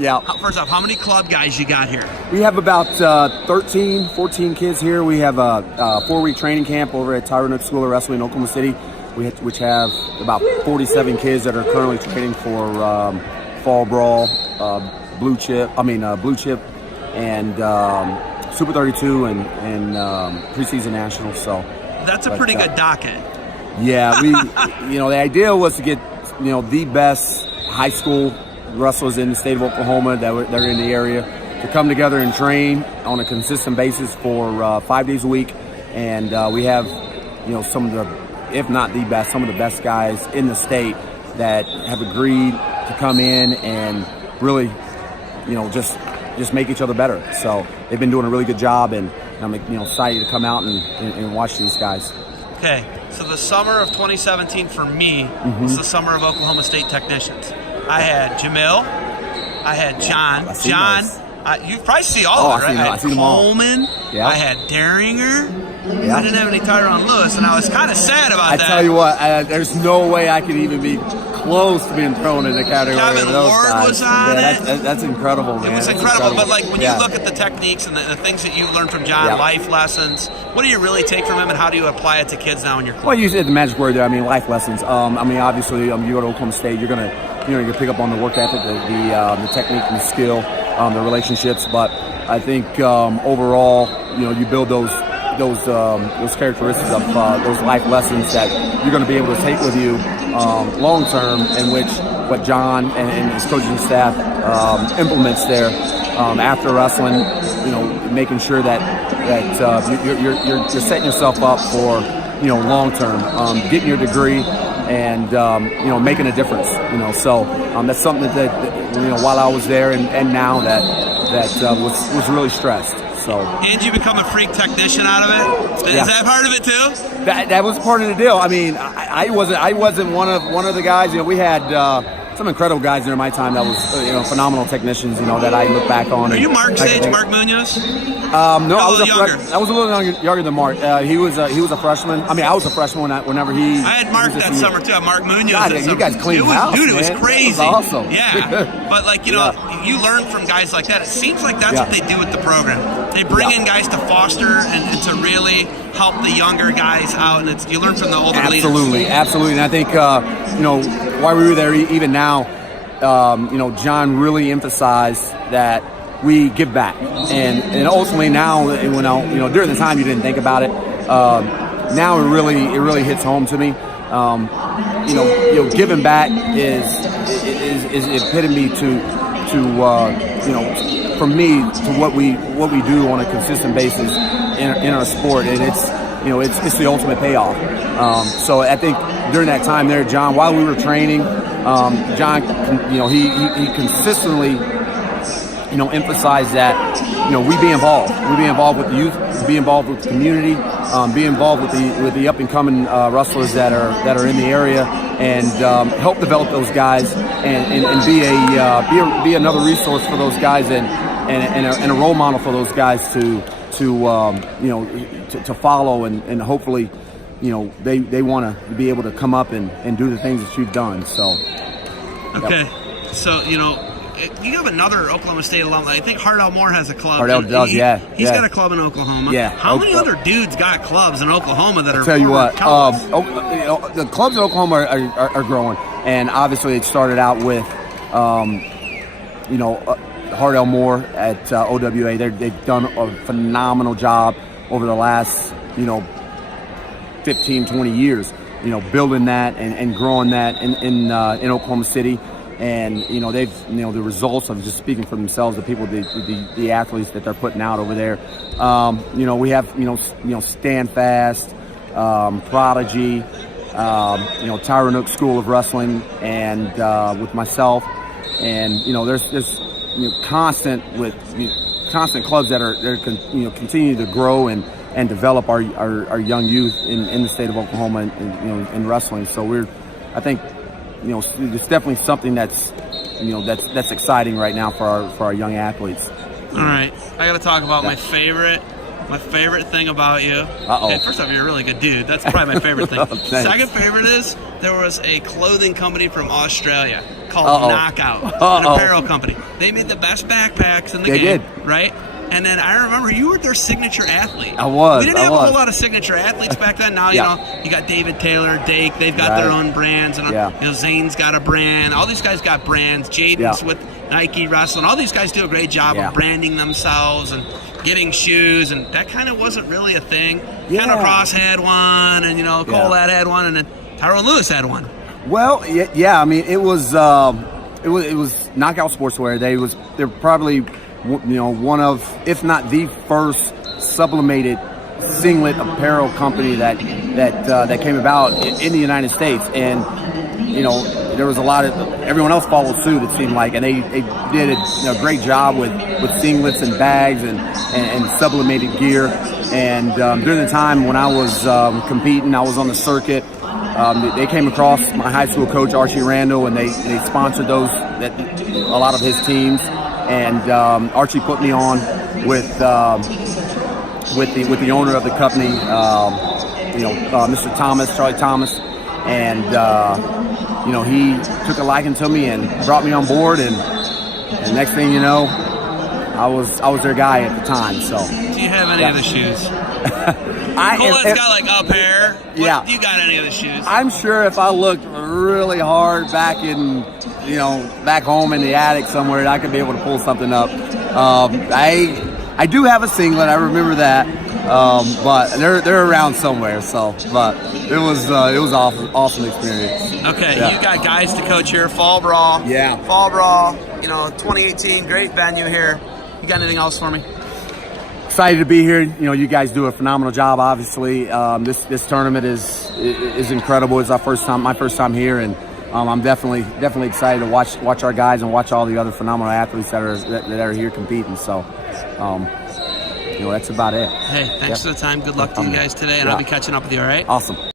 Yeah. First off, how many club guys you got here? We have about 13, 14 kids here. We have a 4-week training camp over at Tyrone School of Wrestling in Oklahoma City, which have about 47 kids that are currently training for Fall Brawl, Blue Chip, and Super 32 and preseason nationals. So that's a pretty good docket. Yeah, the idea was to get the best high school wrestlers in the state of Oklahoma that are in the area to come together and train on a consistent basis for 5 days a week. And we have some of the, if not the best, some of the best guys in the state that have agreed to come in and really just make each other better. So they've been doing a really good job, and I'm excited to come out and watch these guys. Okay, so the summer of 2017 for me was the summer of Oklahoma State technicians. I had Jamil, I had John. You probably see all of it, right? I had Coleman, I had Daringer. I didn't have any Tyrone Lewis, and I was kind of sad about that. I tell you what, there's no way I could even be close to being thrown in the category Kevin of those Ward guys. was on it. That's incredible, man. It was incredible, but like when you look at the techniques and the things that you learned from John, life lessons, what do you really take from him, and how do you apply it to kids now in your club? Well, you said the magic word there. Life lessons. Obviously, you go to Oklahoma State, you're gonna pick up on the work ethic, the technique and the skill, the relationships. But I think overall, you build those characteristics of those life lessons that you're going to be able to take with you long term, in which what John and his coaching staff implements there after wrestling. Making sure that you're setting yourself up for long term, getting your degree, and making a difference. So that's something that while I was there and now that was really stressed. So. And you become a freak technician out of it. Is that part of it too? That was part of the deal. I wasn't one of the guys. We had some incredible guys during my time that was phenomenal technicians. That I look back on. Are you Mark's age, Mark Munoz? No, I was younger. I was a little younger than Mark. He was a freshman. I was a freshman whenever he. I had Mark that summer too. Mark Munoz. God, you guys cleaned house, dude. It was man. crazy. It was awesome. Yeah, but you learn from guys like that. It seems like that's what they do with the program. They bring in guys to foster and to really help the younger guys out, and you learn from the older leaders. Absolutely. And I think while we were there, even now, John really emphasized that we give back, and ultimately now, when during the time you didn't think about it, now it really hits home to me. Giving back is epitome to from me to what we do on a consistent basis in our sport, and it's the ultimate payoff. So I think during that time there, John, while we were training, John, he consistently emphasize that we be involved with the youth, be involved with the community, be involved with the up and coming wrestlers that are in the area, and help develop those guys, and be another resource for those guys, and a role model for those guys to follow, and hopefully they want to be able to come up and do the things that you've done. So okay, so you have another Oklahoma State alumni. I think Hardell Moore has a club. Hardell does, He's got a club in Oklahoma. Yeah. How many other dudes got clubs in Oklahoma that are? I'll tell you what, the clubs in Oklahoma are growing, and obviously it started out with, Hardell Moore at OWA. They've done a phenomenal job over the last, 15, 20 years, building that and growing that in Oklahoma City. And they've the results of just speaking for themselves, the people, the athletes that they're putting out over there. We have Stand Fast, Prodigy, Tyrone School of Wrestling, and with myself, and there's constant clubs that are continue to grow and develop our young youth in the state of Oklahoma in wrestling. So I think. It's definitely something that's exciting right now for our young athletes. All right, I got to talk about my favorite thing about you. Okay, first off, you're a really good dude. That's probably my favorite thing. Second favorite is there was a clothing company from Australia. called Knockout, an apparel company. They made the best backpacks in the game. They did. Right? And then I remember you were their signature athlete. I was. We didn't have a whole lot of signature athletes back then. Now, you know, you got David Taylor, Dake. They've got their own brands. And, you know, Zane's got a brand. All these guys got brands. Jaden's with Nike Wrestling. All these guys do a great job of branding themselves and getting shoes. And that kind of wasn't really a thing. Conor Cross had one. And, you know, Cole had one. And then Tyrone Lewis had one. Well, yeah. I mean, it was Knockout Sportswear. They're probably, you know, one of, if not the first sublimated singlet apparel company that came about in the United States. And, you know, there was a lot of, everyone else followed suit, it seemed like, and they did a great job with singlets and bags and sublimated gear. And during the time when I was competing, I was on the circuit. They came across my high school coach, Archie Randall, and they sponsored a lot of his teams. And Archie put me on with the owner of the company, Mr. Thomas, Charlie Thomas, and you know, he took a liking to me and brought me on board. And next thing you know, I was their guy at the time. So, do you have any of the shoes? Colette's got like a pair. Do you got any of the shoes? I'm sure if I looked really hard back home in the attic somewhere, I could be able to pull something up. I do have a singlet. I remember that, but they're around somewhere. So, but it was awesome experience. Okay, you got guys to coach here. Fall Brawl. Yeah. Fall Brawl. You know, 2018, great venue here. You got anything else for me? Excited to be here. You know, you guys do a phenomenal job. Obviously, this tournament is incredible. It's my first time here, and I'm definitely excited to watch our guys and watch all the other phenomenal athletes that are here competing. So, you know, that's about it. Hey, thanks for the time. Good luck to you guys today, and I'll be catching up with you. All right. Awesome.